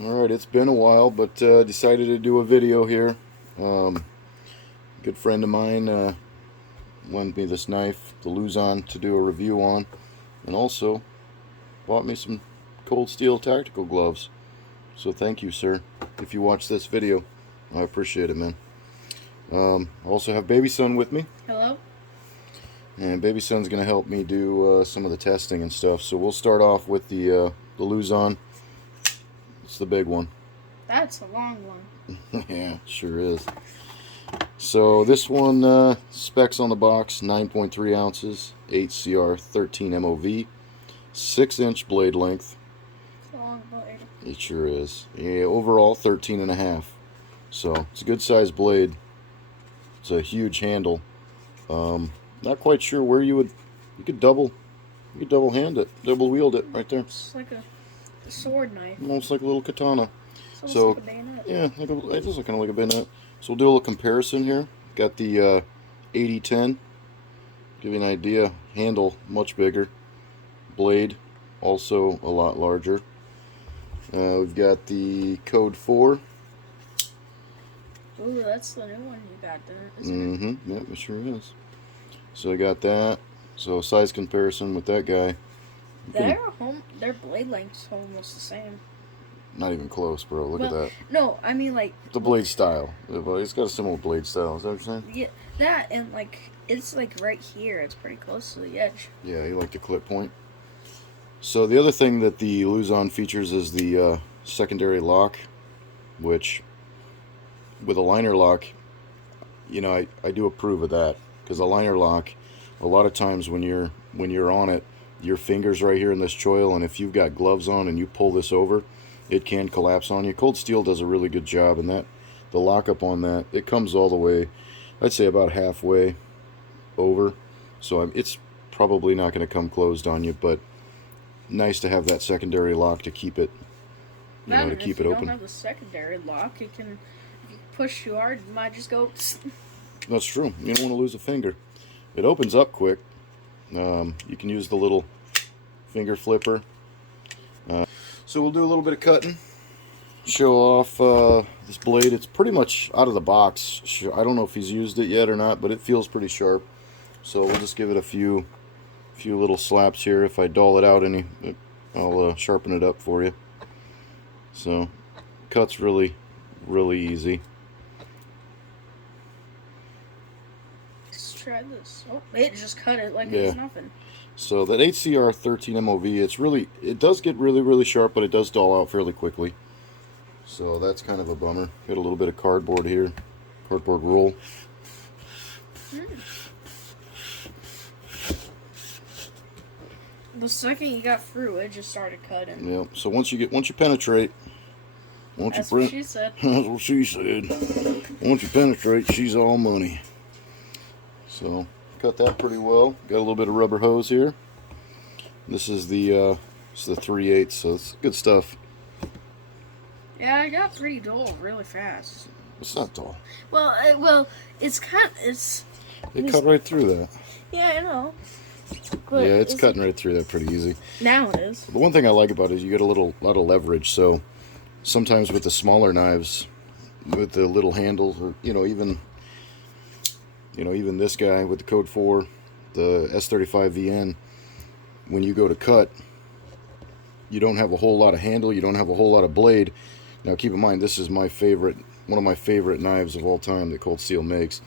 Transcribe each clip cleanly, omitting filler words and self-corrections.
Alright, it's been a while, but decided to do a video here. Good friend of mine lent me this knife, the Luzon, to do a review on, and also bought me some cold steel tactical gloves. So thank you, sir. If you watch this video, I appreciate it, man. I also have Baby Son with me. Hello. And Baby Son's going to help me do some of the testing and stuff. So we'll start off with the Luzon. It's the big one. That's a long one. Yeah, sure is. So this one, specs on the box, 9.3 ounces, 8CR, 13 MOV, 6-inch blade length. It's a long blade. It sure is. Yeah, overall 13.5. So it's a good sized blade. It's a huge handle. Not quite sure where you could double hand it, double wield it right there. It's like a sword knife. Almost like a little katana. So like a bayonet. Yeah, it does look kind of like a bayonet. So we'll do a little comparison here. Got the 8010. Give you an idea. Handle much bigger. Blade also a lot larger. We've got the Code 4. Ooh, that's the new one you got there, isn't it? Yep, it sure is. So I got that. So size comparison with that guy. Their blade length's almost the same. Not even close, bro. Look at that. No, I mean like the blade style. It's got a similar blade style. Is that what you're saying? Yeah, that and like it's like right here. It's pretty close to the edge. Yeah, you like the clip point. So the other thing that the Luzon features is the secondary lock, which with a liner lock, you know, I do approve of that, because a liner lock, a lot of times when you're on it, your fingers right here in this choil, and if you've got gloves on and you pull this over, it can collapse on you. Cold Steel does a really good job, and the lockup on that, it comes all the way, I'd say about halfway over, so it's probably not going to come closed on you, but nice to have that secondary lock to keep it, to keep it open. If you don't have the secondary lock, if you push too hard, you might just go. That's true. You don't want to lose a finger. It opens up quick. You can use the little finger flipper. So we'll do a little bit of cutting. Show off this blade. It's pretty much out of the box. I don't know if he's used it yet or not, but it feels pretty sharp. So we'll just give it a few little slaps here. If I dull it out any, I'll sharpen it up for you. So cut's really easy. Let's try this. Oh, it just cut it like it's nothing. So that 8CR 13 MOV, it does get really sharp, but it does dull out fairly quickly. So that's kind of a bummer. Got a little bit of cardboard here, cardboard roll. The second you got through, it just started cutting. Yep. So once you penetrate, that's what she said. That's what she said. Once you penetrate, she's all money. So cut that pretty well. Got a little bit of rubber hose here. This is the 3/8, so it's good stuff. Yeah, I got pretty dull really fast. It's not dull. Well, it cut right through that. Yeah, I know. But yeah, it's cutting right through that pretty easy. Now it is. The one thing I like about it is you get a lot of leverage. So sometimes with the smaller knives, with the little handles, or even this guy with the Code 4, the S35 VN, when you go to cut, you don't have a whole lot of handle, you don't have a whole lot of blade. Now keep in mind, this is one of my favorite knives of all time that Cold Steel makes,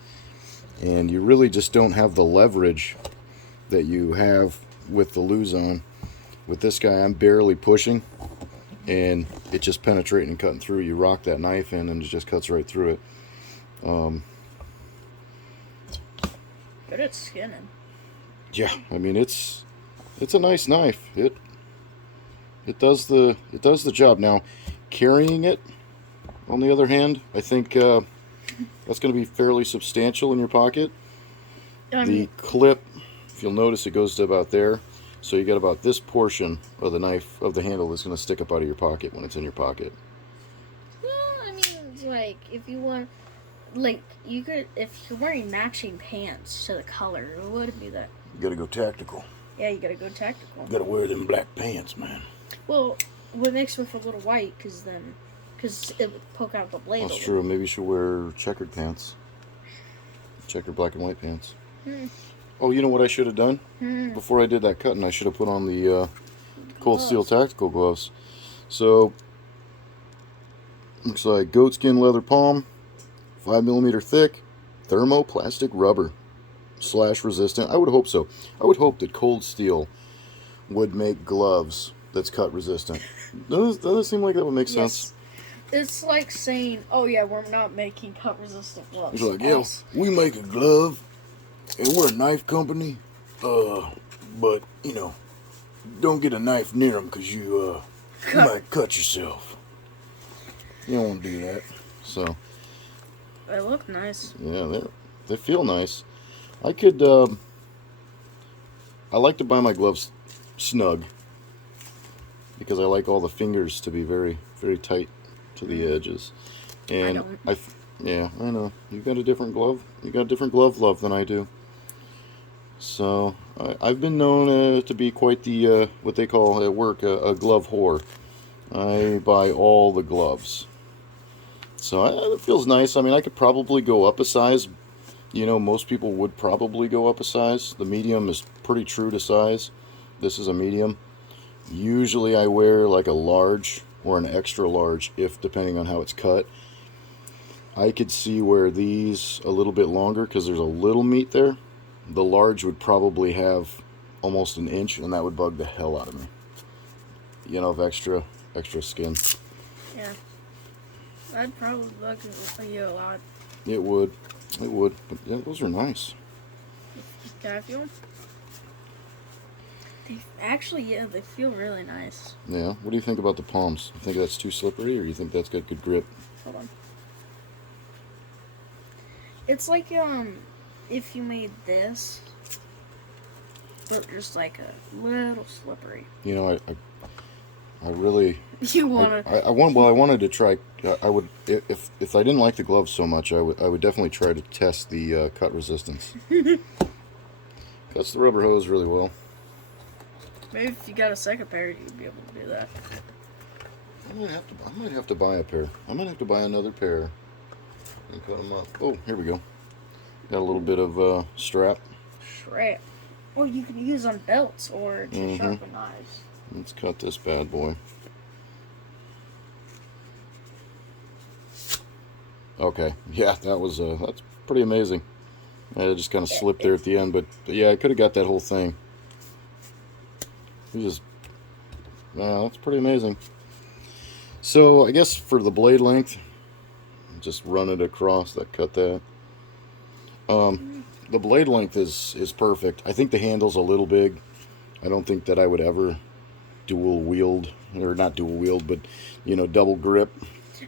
and you really just don't have the leverage that you have with the Luzon. With this guy, I'm barely pushing, and it's just penetrating and cutting through. You rock that knife in, and it just cuts right through it. Good at skinning. Yeah, I mean it's a nice knife. It does the job. Now, carrying it, on the other hand, I think that's going to be fairly substantial in your pocket. The clip, if you'll notice, it goes to about there. So you got about this portion of the knife, of the handle, that's going to stick up out of your pocket when it's in your pocket. Well, I mean, it's like if you want, like you could, if you're wearing matching pants to the color, it wouldn't be that. You got to go tactical. Yeah, you got to go tactical. You got to wear them black pants, man. Well, we mix with a little white because it would poke out the blade. That's true. Maybe you should wear checkered pants. Checkered black and white pants. Oh, you know what I should have done? Before I did that cutting, I should have put on the Cold Steel Tactical gloves. So, looks like goatskin leather palm, 5mm thick, thermoplastic rubber, slash resistant. I would hope so. I would hope that Cold Steel would make gloves that's cut resistant. Doesn't that seem like that would make sense? It's like saying, oh yeah, we're not making cut resistant gloves. It's like, yeah, we make a glove and we're a knife company, but, you know, don't get a knife near them because you might cut yourself. You don't want to do that. So they look nice. Yeah, they feel nice. I could, I like to buy my gloves snug because I like all the fingers to be very, very tight to the edges. And I don't. Yeah, I know. You got a different glove. You got a different glove love than I do. So I've been known to be quite the what they call at work a glove whore. I buy all the gloves. So it feels nice. I mean, I could probably go up a size. You know, most people would probably go up a size. The medium is pretty true to size. This is a medium. Usually I wear like a large or an extra large, if depending on how it's cut. I could see where these a little bit longer because there's a little meat there. The large would probably have almost an inch, and that would bug the hell out of me. You know, of extra skin. Yeah. That'd probably bug you a lot. It would. But yeah, those are nice. Can I feel them? Actually, yeah, they feel really nice. Yeah. What do you think about the palms? You think that's too slippery, or you think that's got good grip? Hold on. It's like if you made this, but just like a little slippery. You know, I really. You wanna? I wanted to try. I would if I didn't like the gloves so much, I would definitely try to test the cut resistance. Cuts the rubber hose really well. Maybe if you got a second pair, you'd be able to do that. I might have to buy a pair. I might have to buy another pair and cut them up. Oh, here we go. Got a little bit of strap. Strap. Well, you can use on belts or to sharpen knives. Let's cut this bad boy. Okay, yeah, that's pretty amazing. I just kind of slipped there at the end, but yeah, I could have got that whole thing. That's pretty amazing. So I guess for the blade length, just run it across that, cut that. The blade length is perfect. I think the handle's a little big. I don't think that I would ever dual wield, or not dual wield, but you know, double grip.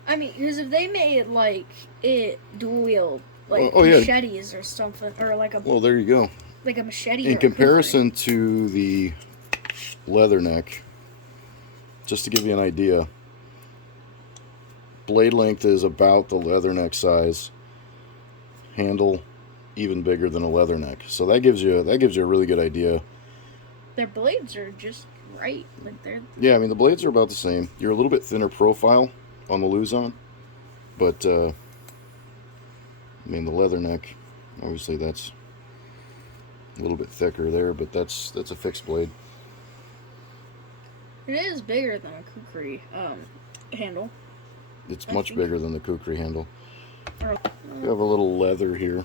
I mean, because if they made like it dual wield, like machetes or something, or like a there you go. Like a machete. In comparison to the leather neck, just to give you an idea, blade length is about the leather neck size. Handle even bigger than a leather neck. So that gives you a really good idea. Their blades are just right. Like they're. Yeah, I mean the blades are about the same. You're a little bit thinner profile on the Luzon, but I mean the leather neck, obviously that's a little bit thicker there, but that's a fixed blade. It is bigger than a kukri handle. It's much bigger than the kukri handle. You have a little leather here.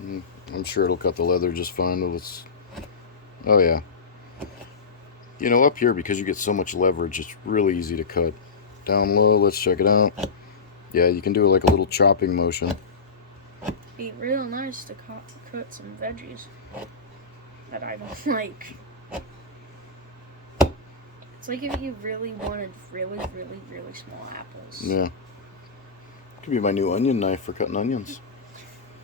I'm sure it'll cut the leather just fine. Oh yeah. You know, up here, because you get so much leverage, it's really easy to cut. Down low, let's check it out. Yeah, you can do like a little chopping motion. Be real nice to cut some veggies that I don't like. It's like if you really wanted really, really, really small apples. Yeah. Could be my new onion knife for cutting onions.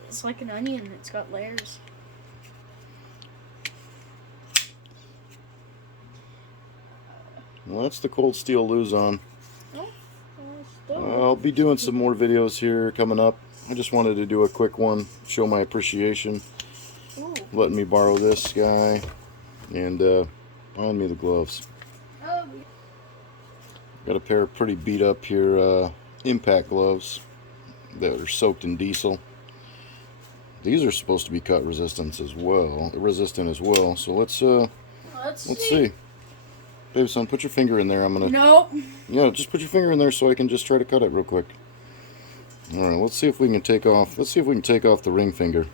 It's like an onion. It's got layers. Well, that's the Cold Steel Luzon. I'll be doing some more videos here coming up. I just wanted to do a quick one, show my appreciation. Ooh. Letting me borrow this guy and buying me the gloves. Oh. Got a pair of pretty beat up here impact gloves that are soaked in diesel. These are supposed to be cut resistant as well. So let's see. Baby son, put your finger in there. I'm gonna. Nope. Yeah, just put your finger in there so I can just try to cut it real quick. All right, let's see if we can take off. Let's see if we can take off the ring finger.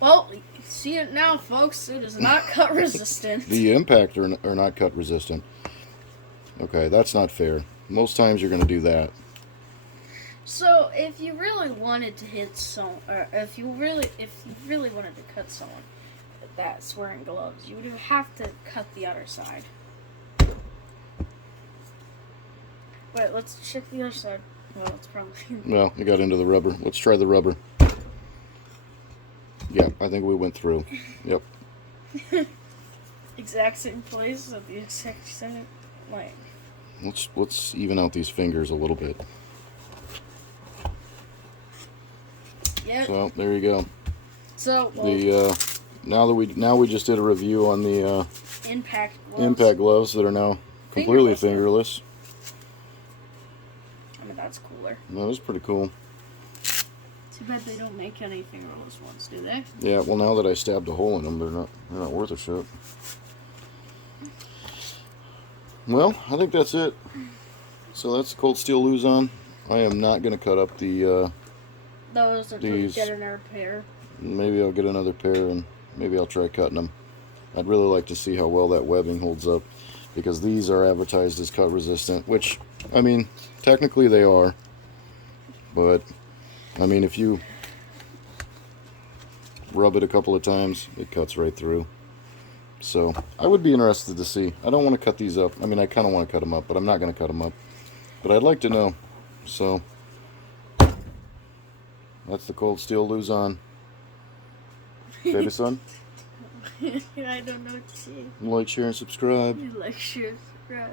Well, you see it now, folks. It is not cut resistant. The impact are not cut resistant. Okay, that's not fair. Most times you're going to do that. So, if you really wanted to hit someone, or if you really wanted to cut someone that's wearing gloves, you would have to cut the other side. Wait, let's check the other side. Well, it's probably. Well, it got into the rubber. Let's try the rubber. Yeah, I think we went through. Yep. Exact same place at the exact same like. Let's even out these fingers a little bit. Yep. So there you go. So well, The now we just did a review on the impact gloves. impact gloves that are now completely fingerless. I mean, that's cooler. That was pretty cool. Too bad they don't make any fingerless ones, do they? Yeah. Well, now that I stabbed a hole in them, they're not worth a shit. Well, I think that's it. So that's the Cold Steel Luzon. I am not going to cut up the. Those are these. get another pair. Maybe I'll get another pair and maybe I'll try cutting them. I'd really like to see how well that webbing holds up, because these are advertised as cut resistant, which, I mean, technically they are. But, I mean, if you rub it a couple of times, it cuts right through. So, I would be interested to see. I don't want to cut these up. I mean, I kind of want to cut them up, but I'm not going to cut them up. But I'd like to know. So, that's the Cold Steel Luzon. Baby son? I don't know what to say. Like, share, and subscribe. Like, share, subscribe.